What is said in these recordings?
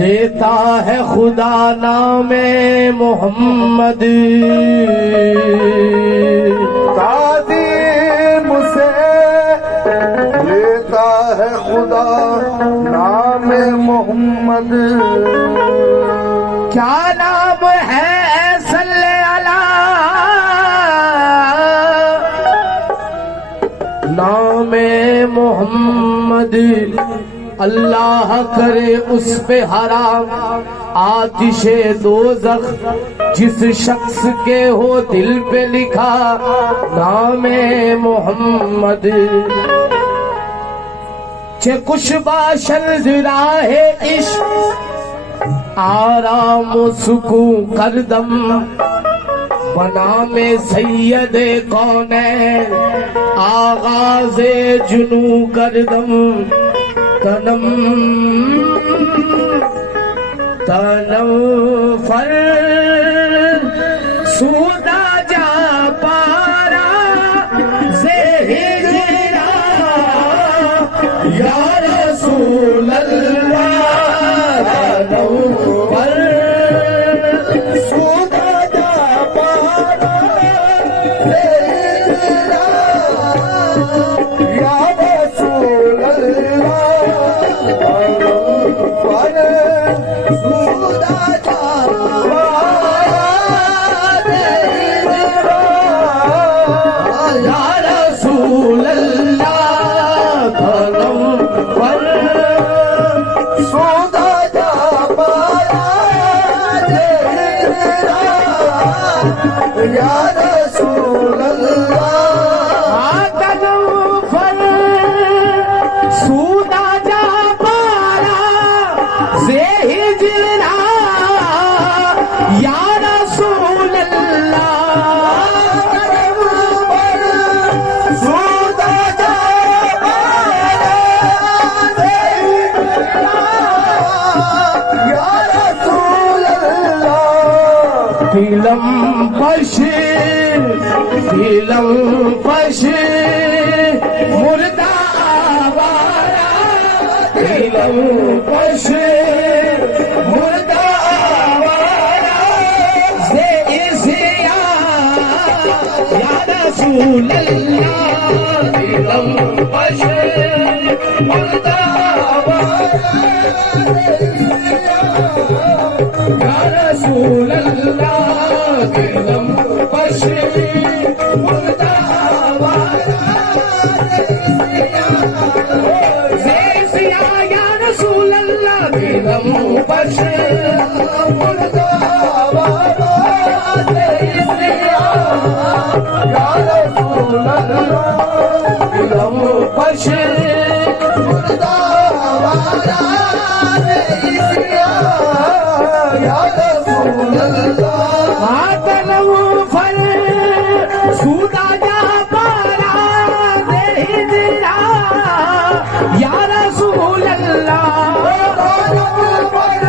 लेता है खुदा नामे मोहम्मद, ताज़ीम से लेता है खुदा नामे मोहम्मद। क्या नाम है सल्ले अला मोहम्मद। अल्लाह करे उस पे हराम आतिशे दोज़ख जिस शख्स के हो दिल पे लिखा नामे मोहम्मद। चे कुछ बाशन राहे इश्क आराम सुकून करदम बना में सैयद कौनैन आगाज़े जुनू करदम। तनम तनम फर सूदा जा पारा से हिजरा या रसूल अल्लाह। तनम फर सूदा जा पारा से हिजरा या रसूल अल्लाह। या रसूल अल्लाह तनम फर सूदा जा पारा से हिजरा या रसूल अल्लाह। तनम फर सूदा जा पारा से हिजरा या रसूल अल्लाह। तिलम पश मुर्दा आवारा तिलम पश मुर्दा आवारा से इसिया या रसूल अल्लाह। तिलम पश मुर्दा आवारा या रसूल अल्लाह। तिलम पश मुर्दा आवारा से इसिया या रसूल अल्लाह। तिलम पश मुर्दा आवारा से इसिया या रसूल अल्लाह। तिलम पश मुर्दा आवारा से इसिया या रसूल अल्लाह। तनम फर सूदा जा पारा से हिजरा या रसूल अल्लाह। तनम फर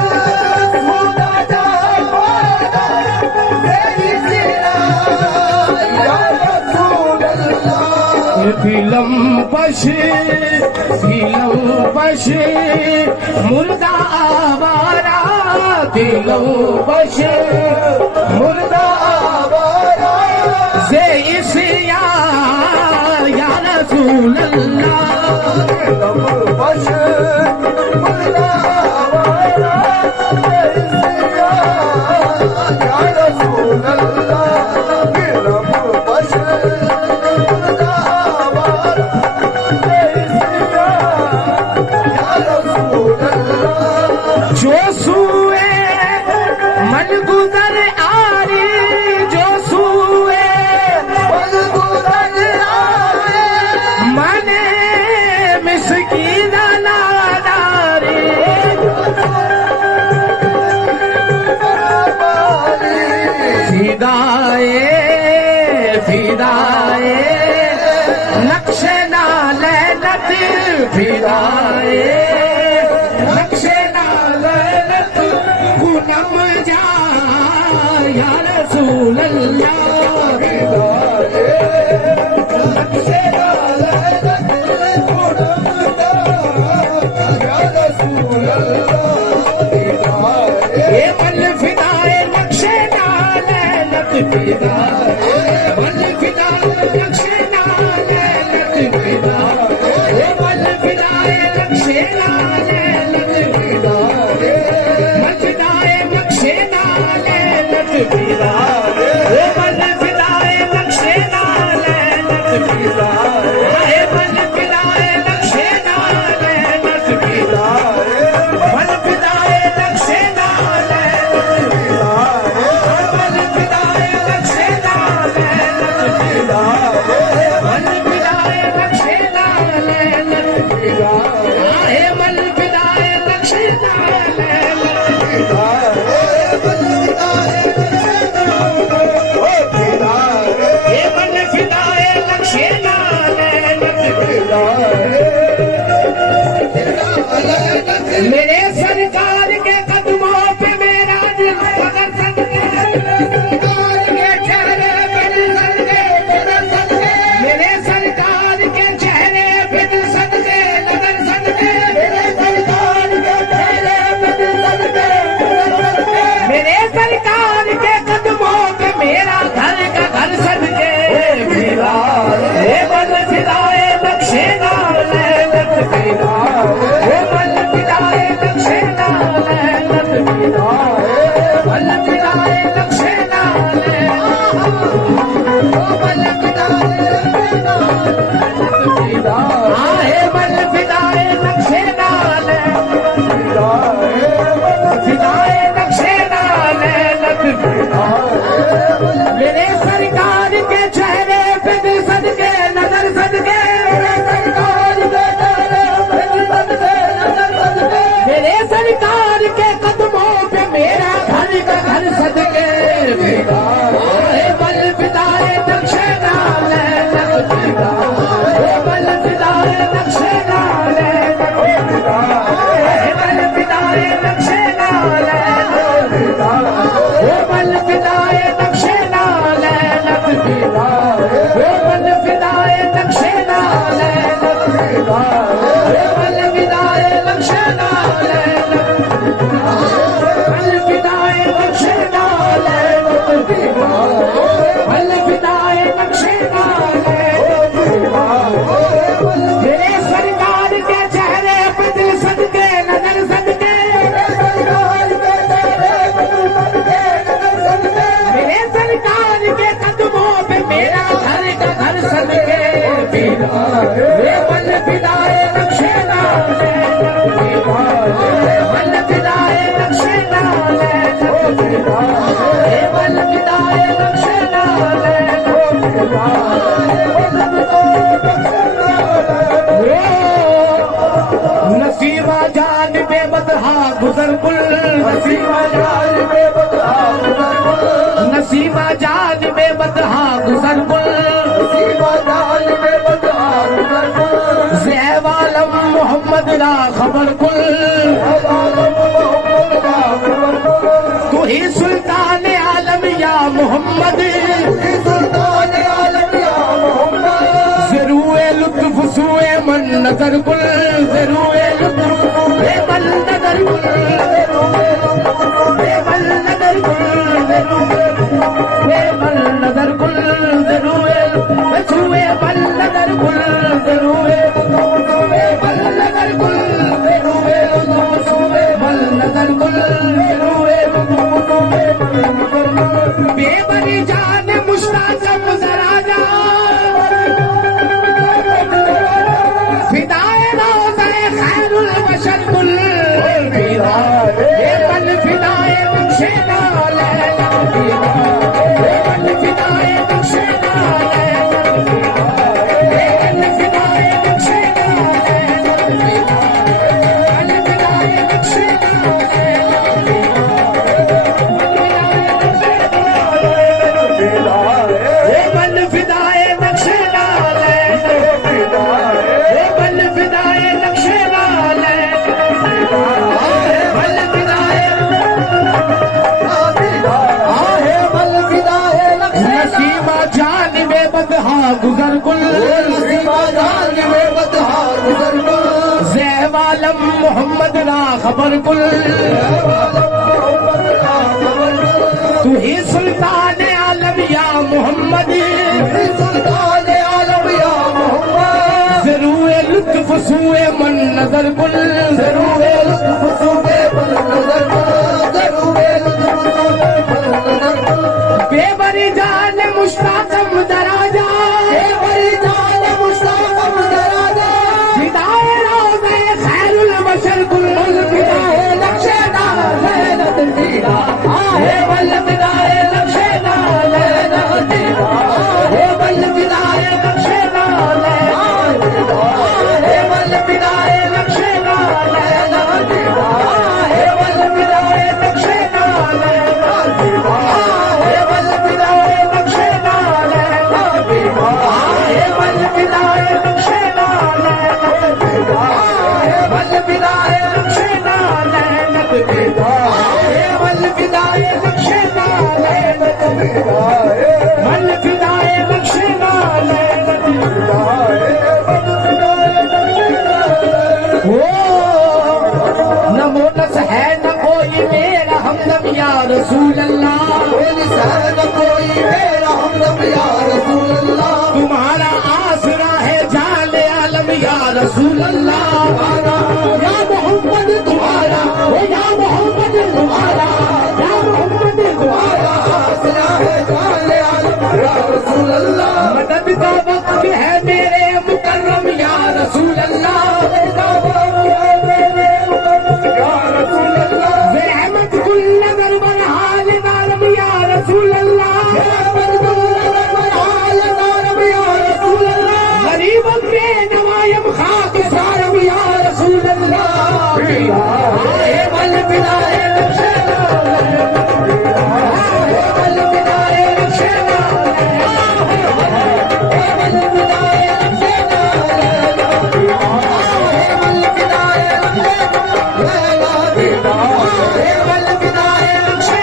सूदा जा पारा से हिजरा या रसूल अल्लाह। तिलम पश मुर्दा आवारा तिलम पश मुर्दा आवारा से इसिया या रसूल अल्लाह। तिलम पश मुर्दा आवारा से इसिया या रसूल अल्लाह। तिलम पश मुर्दा आवारा से इसिया या रसूल अल्लाह। जो सुए मन गुजर आरी जो सुए मन गुजर आरी मने मिस्कीन नादारी। फिदाए नक्शे नाले नत फिदाए नक्शे नाले नत गुनम जा या रसूल अल्लाह। फिदाए नक्शे नाले नत गुनम जा या रसूल अल्लाह। ये मन फिदाए नक्शे नाले नत फिदाए मन फिदाए नक्शे नाले नत फिदाए मन फिदाए नक्शे नाले नत फिदाए मन फिदाए नक्शे नाले नत फिदाए मन फिदाए नक्शे नाले नत फिदाए मन फिदाए केवल विदाए नक्शे नाले नसीमा जान बेबदहा गुजर गुल नसीमा जान बेबदहा गुजर गुल नसीमा जान बेबदहा गुजर गुल नसीमा जान बेबदहा गुजर गुल ज़ेवालम मोहम्मद रा खबर कुल तू ही सुल्तान आलम या मोहम्मद सुल्तान आलम या मोहम्मद ज़रूए लुत्फ सुए मन नजर कुल ज़रूए लुत्फ बेबल नजर कुल बेबल नजर कुल बेबल नजर कुल ज़रूए सुए बल नजर कुल ज़रूए बल नजर कुल ज़रूए बल नजर कुल बेबरी जान मुश्ताक़म जरा जा फिदाए रोज़े खैरुल बशर कुल बेबल फिदाए नक्शे नाले बेबल फिदाए नक्शे नाले बेबल फिदाए नक्शे नाले बेबल फिदाए नक्शे नाले बेबल फिदाए नक्शे नाले बेबल फिदाए नक्शे नाले बेबल फिदाए बल फिदाए नसीमा जान बेबदहा गुजर गुल नसीमा जान बेबदहा गुजर गुल ज़ेवालम मोहम्मद रा खबर कुल तू ही सुल्तान आलम या मोहम्मद सुल्तान आलम या मोहम्मद ज़रूए लुत्फ सुए मन नजर कुल ज़रूए लुत्फ सुए मन नजर कुल ज़रूए लुत्फ सुए मन नजर कुल बेबरी जान मुश्ताक़म दराजा बेबरी जान मुश्ताक़म दराजा फिदाए रोज़े खैरुल बशर कुल फिदाए नक्शे नाले नतीरा आहे वल फिदाए नक्शे नाले नतीरा आहे वल फिदाए नक्शे नाले आहे वल फिदाए नक्शे नाले नतीरा आहे वल फिदाए नक्शे नाले नतीरा आहे वल फिदाए नक्शे नाले नतीरा आहे वल फिदाए नक्शे नाले नतीरा आहे वल फिदाए नक्शे नाले नतीरा आहे वल फिदाए नक्शे नाले नतीरा वल फिदाए नक्शे नाले नतीरा न मोनस है न कोई मेरा हमदम या रसूल अल्लाह न कोई मेरा हमदम या रसूल अल्लाह तुम्हारा आसरा है जाले आलम या रसूल अल्लाह या मोहम्मद तुम्हारा ओ या मोहम्मद तुम्हारा या मोहम्मद तुम्हारा आसरा है जाले आलम या रसूल अल्लाह मदद का वक्त है मेरे मुकर्रम या रसूल अल्लाह रहमत कुल नजर बरहाल नालम या रसूल अल्लाह गरीब पे नवायम खाक सारम या रसूल अल्लाह बल बिदाए नक्शे बल बिदाए नक्शे बल बिदाए नक्शे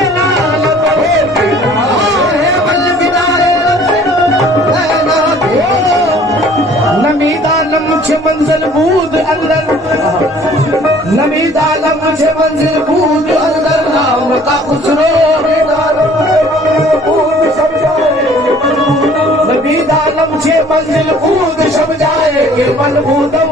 मंजिल बूद अंदर नमीदा लम मुझे मंजिल बूद अंदर नाम का खुसरो नमीदा लम मुझे मंजिल बूद शब जाए के मन बूदम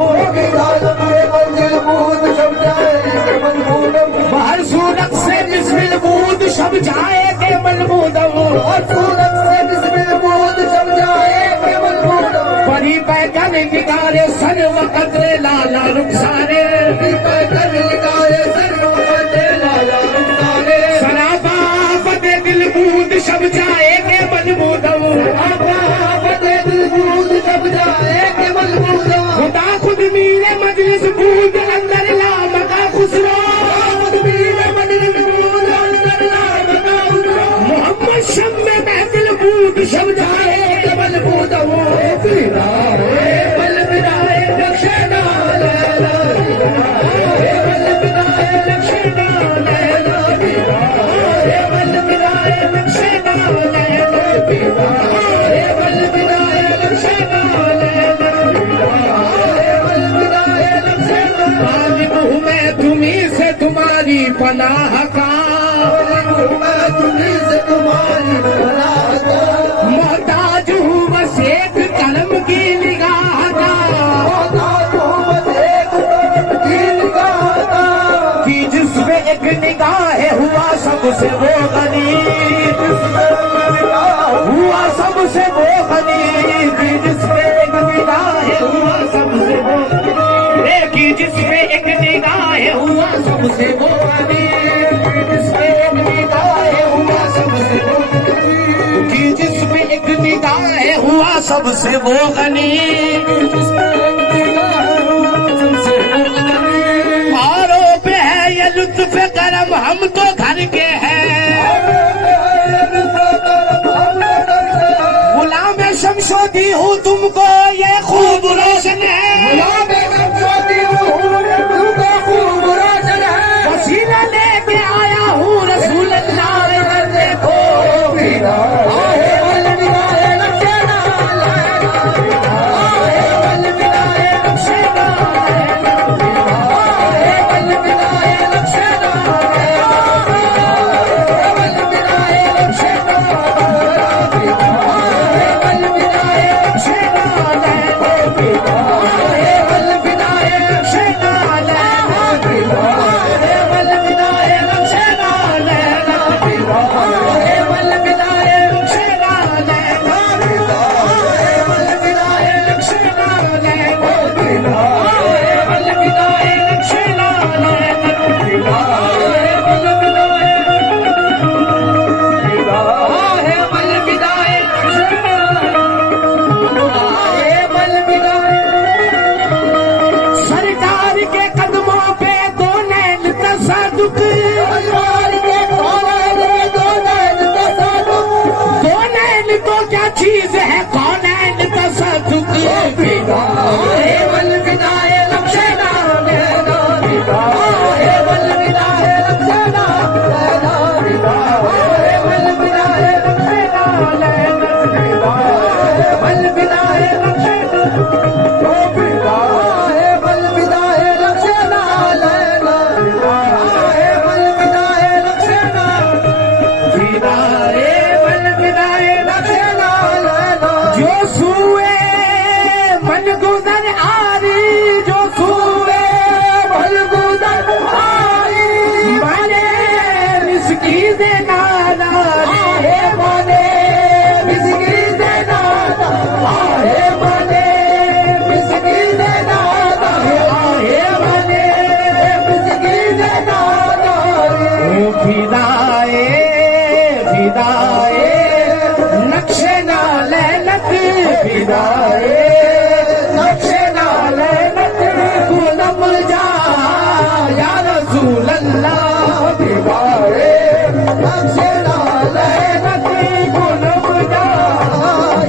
मंजिल बूद शब जाए के मन बूदम बाहर सूरत से बिस्मिल बूद शब जाए के मन बूदम और सूरत से बिस्मिल बूद शब जाए के मन बूदम परी पैगन निगारे सर वक़द्रे लाला रुखसारे पैगन निगारे सर वक़द्रे लाला रुखसारे सराबा बूंद अंदर लाम का खुसरो मोहम्मद शम्मे महफिल बूंद शब्द आए डबल बूंद वो बिराए बल बिराए नक्शे डाल बल बिराए नक्शे डाल बल बिराए नक्शे डाल बल बिराए नक्शे डाल तालिब हूँ मैं तुम्हीं से तुम्हारी पनाह का मैं तुम्हीं से तुम्हारी पनाह का मोहताज हूँ बस एक कलम की निगाह का मोहताज हूँ बस एक कलम की निगाह का कि जिसमें एक निगाह है हुआ सबसे वो गनी हुआ सबसे वो गनी कि जिसमें एक निगाह है हुआ सबसे वो कि जिसमें एक निगाह है हुआ सबसे वो गनी जिसमें एक निगाह है हुआ सबसे वो कि जिसमें एक निगाह है हुआ सबसे वो गनी मारो पे है ये लुत्फ करम हम तो घर के हैं गुलाम शमशोदी हूँ तुमको ये खूब रोशन है वसीला लेके आया हूँ रसूल अल्लाह देखो चीज है कौन है तसद्दुक विदाए वल विदाए लक्ष्मणा विदाए वल विदाए लक्ष्मणा विदाए वल विदाए लक्ष्मणा विदाए वल विदाए लक्ष्मणा विदाए वल विदाए लक्ष्मणा विदाए वल विदाए लक्ष्मणा विदाए वल विदाए लक्ष्मणा जो सुए मन गुजर आरी जो सुए मन गुजर आरी माने मिसकी दे नाना आहे माने मिसकी दे नाना आहे माने मिसकी दे नाना आहे माने मिसकी दे नाना फिदाए फिदाए नक्शे नाले विदाए नक्शे नाले गुलम जा या रसूल अल्लाह विदाए नक्शे नाले गुलम जा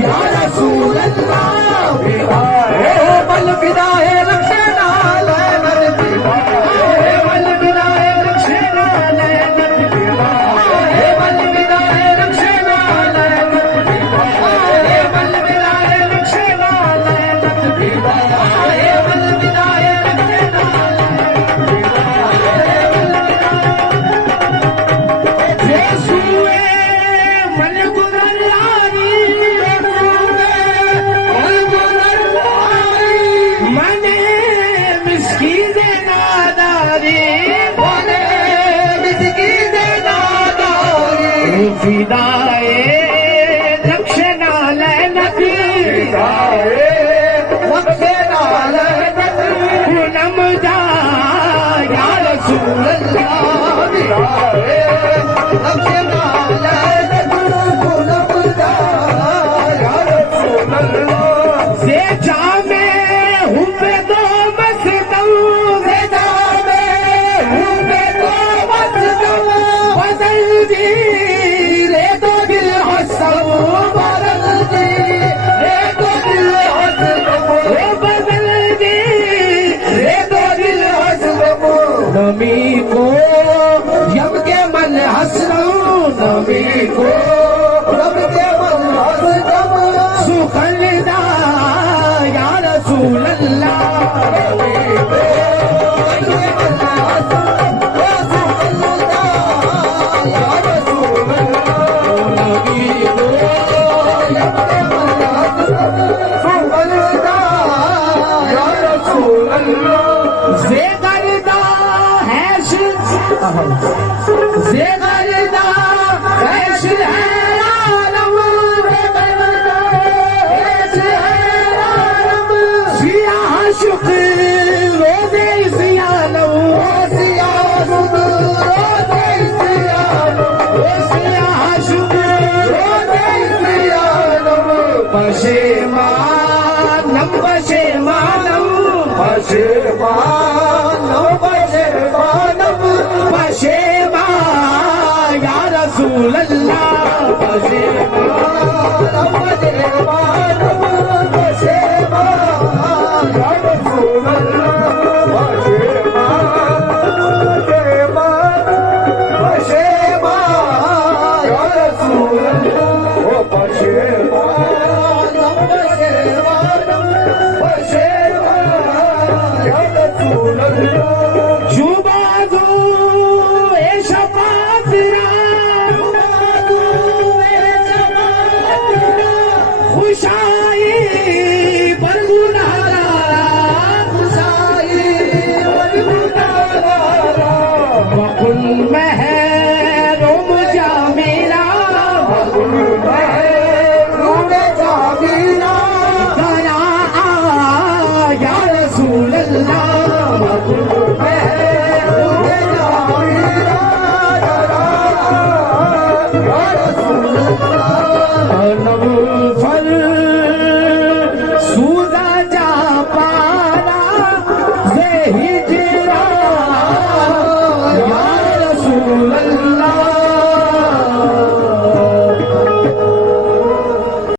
या रसूल अल्लाह विदाए बल विदाए नक्शे नाले विदाए बल विदाए नक्शे नाले विदाए बल विदाए नक्शे नाले विदाए बल विदाए नक्शे नाले विदाए बल विदाए नक्शे नाले सुए मन गुजर आरी मन गुजर आरी मने मिसकी दे नादारी मने मिसकी दे नादारी फिदाए नक्शे नाले विदाए नक्शे नाले गुलम जा या रसूल अल्लाह विदाए नक्शे नाले गुलम जा या रसूल अल्लाह से जामे हुए दो मस्ताऊ रे तो दिल हसन बदल दी, रे तो दिल हसन बदल दी, रे तो दिल हसन नमी को यम के मन हसनूं, नमी को यम के मन हसनूं, सुखलदा या रसूल अल्लाह, नमी को यम के मन हसनूं, सुखलदा या रसूल अल्लाह, नमी को यम के मन हसनूं, सुखलदा या रसूल अल्लाह। ज़ेगरदा हैश ज़ेगरदा हैश है आलम, ज़ेगरदा हैश है आलम, सियाह शुक्र रोज़े सियालम, सियाह शुक्र रोज़े सियालम, सियाह शुक्र रोज़े सियालम, पशेमानम पशेमानम पशेमानम पशेमानम पशेमा या रसूल अल्लाह, पशेमानम पशेमानम पशेमा या रसूल अल्लाह, पशेमा पशेमा या रसूल अल्लाह, ओ पशेमानम पशेमानम पशेमा या रसूल अल्लाह।